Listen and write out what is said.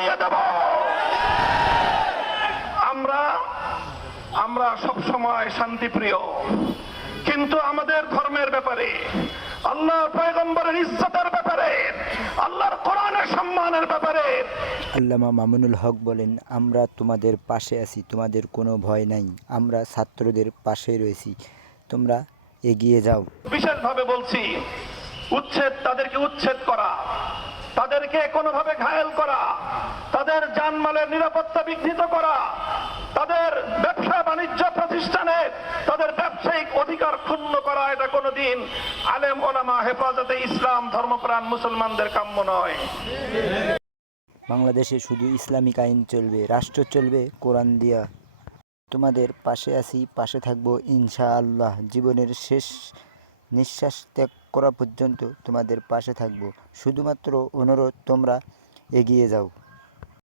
বাড়িয়ে দেব। আমরা সব সময় শান্তিপ্রিয়, কিন্তু আমাদের ধর্মের ব্যাপারে, আল্লাহর পয়গম্বরের ইজ্জতের ব্যাপারে, আল্লাহর কোরআনের সম্মানের ব্যাপারে আল্লামা মামুনুল হক বলেন, আমরা তোমাদের পাশে আছি, তোমাদের কোনো ভয় নাই, আমরা ছাত্রদের পাশে রয়েছি, তোমরা এগিয়ে যাও। বিশেষভাবে বলছি, তাদেরকে উচ্ছেদ করা, তাদেরকে কোনোভাবে ঘায়েল করা, তাদের জানমালের নিরাপত্তা বিঘ্নিত করা, তাদের ব্যবসা বাণিজ্য প্রতিষ্ঠানে তাদের ব্যবসায়িক অধিকার ক্ষুণ্ণ করা, এটা কোনোদিন আলেম ওলামা হেফাজতে ইসলাম ধর্মপ্রাণ মুসলমানদের কাম্য নয়। বাংলাদেশে শুধু ইসলামিক আইন চলবে, রাষ্ট্র চলবে কোরআন দিয়া। তোমাদের পাশে আছি, পাশে থাকবো ইনশাআল্লাহ। জীবনের শেষ নিঃশ্বাস ত্যাগ করা পর্যন্ত তোমাদের পাশে থাকবো। শুধুমাত্র অনুরোধ, তোমরা এগিয়ে যাও।